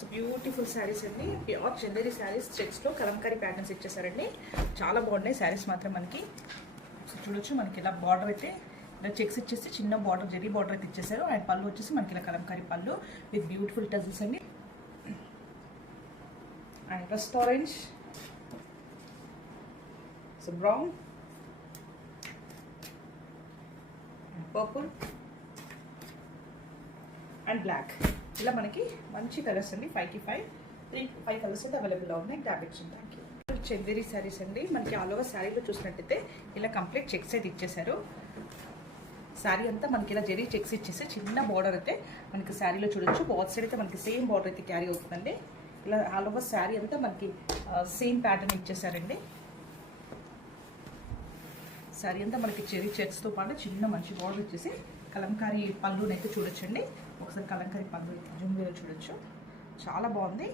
So beautiful saris అండి, pure Chanderi saris చెక్స్లో Kalamkari patterns ఇచ్చేసారండి. చాలా బాగున్నాయి శారీస్ మాత్రం మనకి. సో చూడొచ్చు మనకి ఇలా బార్డర్ అయితే ఇలా చెక్స్ ఇచ్చేసి చిన్న బార్డర్ జరీ బార్డర్ అయితే ఇచ్చేసారు. అండ్ పళ్ళు వచ్చేసి మనకి ఇలా కలంకారీ పళ్ళు విత్ బ్యూటిఫుల్ టజల్స్ అండి. And rust orange, so brown, purple and black, ఇలా మనకి మంచి కలర్స్ అండి. 5కి 5 కలర్స్ అయితే అవైలబుల్గా ఉన్నాయి. ట్యాబ్లెట్స్ ఉంటాయి. చందేరి శారీస్ అండి, మనకి ఆల్ ఓవర్ శారీలో చూసినట్టయితే ఇలా కంప్లీట్ చెక్స్ అయితే ఇచ్చేసారు. శారీ అంతా మనకి ఇలా జరీ చెక్స్ ఇచ్చేసి చిన్న బార్డర్ అయితే మనకి శారీలో చూడొచ్చు. బాత్ సైడ్ అయితే మనకి సేమ్ బార్డర్ అయితే క్యారీ అవుతుందండి. ఇలా ఆల్ ఓవర్ శారీ అంతా మనకి సేమ్ ప్యాటర్న్ ఇచ్చేసారండి. శారీ అంతా మనకి చెరీ చెక్స్తో పాటు చిన్న మంచి బార్డర్ వచ్చేసి కలంకారీ పళ్ళునైతే చూడొచ్చండి. ఒకసారి కలంకారీ పళ్ళు అయితే జూమ్ మీద చూడొచ్చు. చాలా బాగుంది.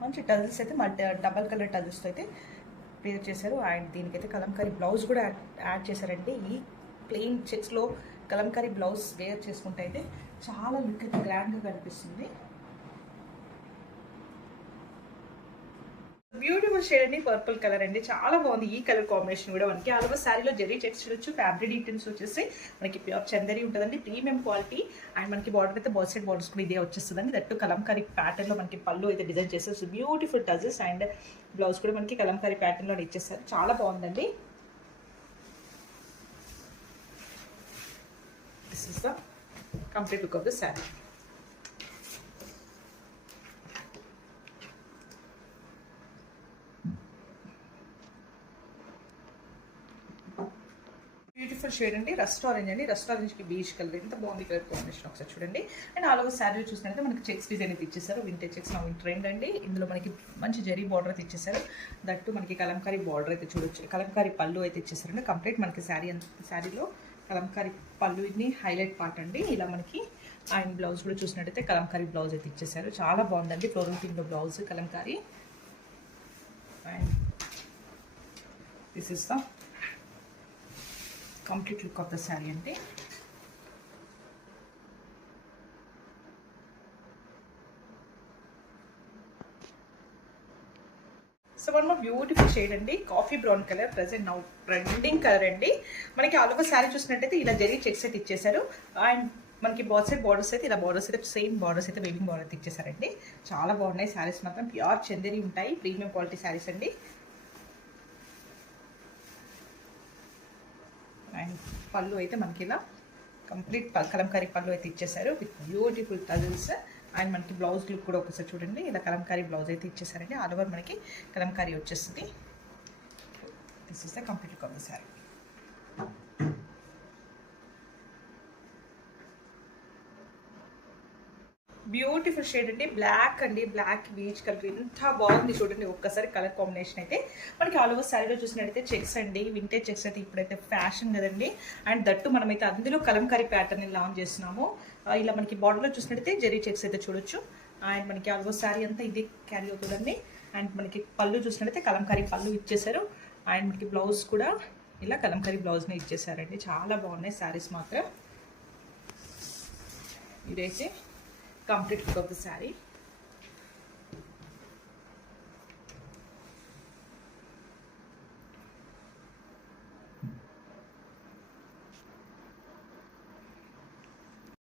మంచి టజల్స్ అయితే డబల్ కలర్ టజల్స్తో అయితే పేర్ చేశారు. అండ్ దీనికైతే కలంకారీ బ్లౌజ్ కూడా యాడ్ చేశారండి. ఈ ప్లెయిన్ చెక్స్లో కలంకారీ బ్లౌజ్ వేర్ చేసుకుంటే అయితే చాలా లుక్ అయితే గ్రాండ్గా కనిపిస్తుంది. బ్యూటిఫుల్ షేడ్ అండి, పర్పుల్ కలర్ అండి. చాలా బాగుంది ఈ కలర్ కాంబినేషన్ కూడా. మనకి ఆల్ ఓవర్ శారీలో జరీ చెక్స్ చూడొచ్చు. ఫ్యాబ్రిక్ డీటెయిల్స్ వచ్చేసి మనకి ప్యూర్ చందేరి ఉంటుందండి, ప్రీమియం క్వాలిటీ. అండ్ మనకి బార్డర్ అయితే బాత్ సైడ్ బార్డర్స్ కూడా ఇదే వచ్చేస్తుందండి. దట్టు కలంకారీ ప్యాటర్న్లో మనకి పళ్ళు అయితే డిజైన్ చేస్తారు. బ్యూటిఫుల్ టజెస్ అండ్ బ్లౌజ్ కూడా మనకి కలంకారీ ప్యాటర్న్లో ఇచ్చేస్తారు. చాలా బాగుందండి. This is the complete look of the sari. Beautiful shade అండి, రస్ట్ ఆరెంజ్ అండి. రస్ట్ ఆరెంజ్కి బీచ్ కలర్, ఎంత బాగుంది కలర్ కాంబినేషన్ ఒకసారి చూడండి. అండ్ ఆల్ ఓవర్ శారీలో చూసినట్లయితే మనకి చెక్స్ డిజైన్ అయితే ఇచ్చేసారు. వింటేజ్ చెక్స్ నా ట్రెండ్ అండి. ఇందులో మనకి మంచి జరీ బార్డర్ అయితే ఇచ్చేసారు. దట్టు మనకి కలంకారీ బార్డర్ అయితే చూడొచ్చు. కలంకారీ పళ్ళు అయితే ఇచ్చేసారండి. కంప్లీట్ మనకి శారీలో కలంకారీ పళ్ళుని హైలైట్ పార్ట్ అండి. ఇలా మనకి అండ్ బ్లౌజ్ కూడా చూసినట్టయితే కలంకారీ బ్లౌజ్ అయితే ఇచ్చేసారు. చాలా బాగుందండి. ఫ్లోరల్ థీమ్లో blouse Kalamkari. And this is the complete look of the sari అండి. So one more beautiful shade అండి, coffee brown colour, present now trending colour అండి. మనకి ఆల్ ఓవర్ శారీ చూసినట్టయితే ఇలా జరీ చెక్స్ అయితే ఇచ్చేసారు. అండ్ మనకి బాత్ సైడ్ బార్డర్స్ అయితే ఇలా బార్డర్స్ అయితే సేమ్ బార్డర్స్ అయితే వేవింగ్ బార్డర్ అయితే ఇచ్చేసారండి. చాలా బాగున్నాయి శారీస్ మాత్రం. ప్యూర్ చందేరి ఉంటాయి, ప్రీమియం క్వాలిటీ శారీస్ అండి. అండ్ పళ్ళు అయితే మనకి ఇలా కంప్లీట్ కలంకారీ పళ్ళు అయితే ఇచ్చేసారు విత్ బ్యూటిఫుల్ టజల్స్. అండ్ మనకి బ్లౌజ్ లుక్ కూడా ఒకసారి చూడండి. ఇలా కలంకారీ బ్లౌజ్ అయితే ఇచ్చేసారండి. ఆల్ ఓవర్ మనకి కలంకారీ వచ్చేస్తుంది. This is the complete look of the sari. Beautiful shade అండి, బ్లాక్ అండి. బ్లాక్ బీచ్ కలర్ ఎంత బాగుంది చూడండి. ఒక్కసారి కలర్ కాంబినేషన్ అయితే మనకి ఆల్ ఓవర్ శారీలో చూసినట్టయితే చెక్స్ అండి. వింటేజ్ చెక్స్ అయితే ఇప్పుడైతే ఫ్యాషన్ కదండి. అండ్ దట్టు మనమైతే అందులో కలంకారీ ప్యాటర్న్ లాంచ్ చేస్తున్నాము. ఇలా మనకి బార్డర్లో చూసినట్టయితే జరీ చెక్స్ అయితే చూడొచ్చు. అండ్ మనకి ఆల్ ఓవర్ శారీ అంతా ఇది క్యారీ అవుతుందండి. అండ్ మనకి పళ్ళు చూసినట్టయితే కలంకారీ పళ్ళు ఇచ్చేసారు. అండ్ మనకి బ్లౌజ్ కూడా ఇలా కలంకారీ బ్లౌజ్ని ఇచ్చేసారండి. చాలా బాగున్నాయి శారీస్ మాత్రం. ఇదైతే complete look of the sari.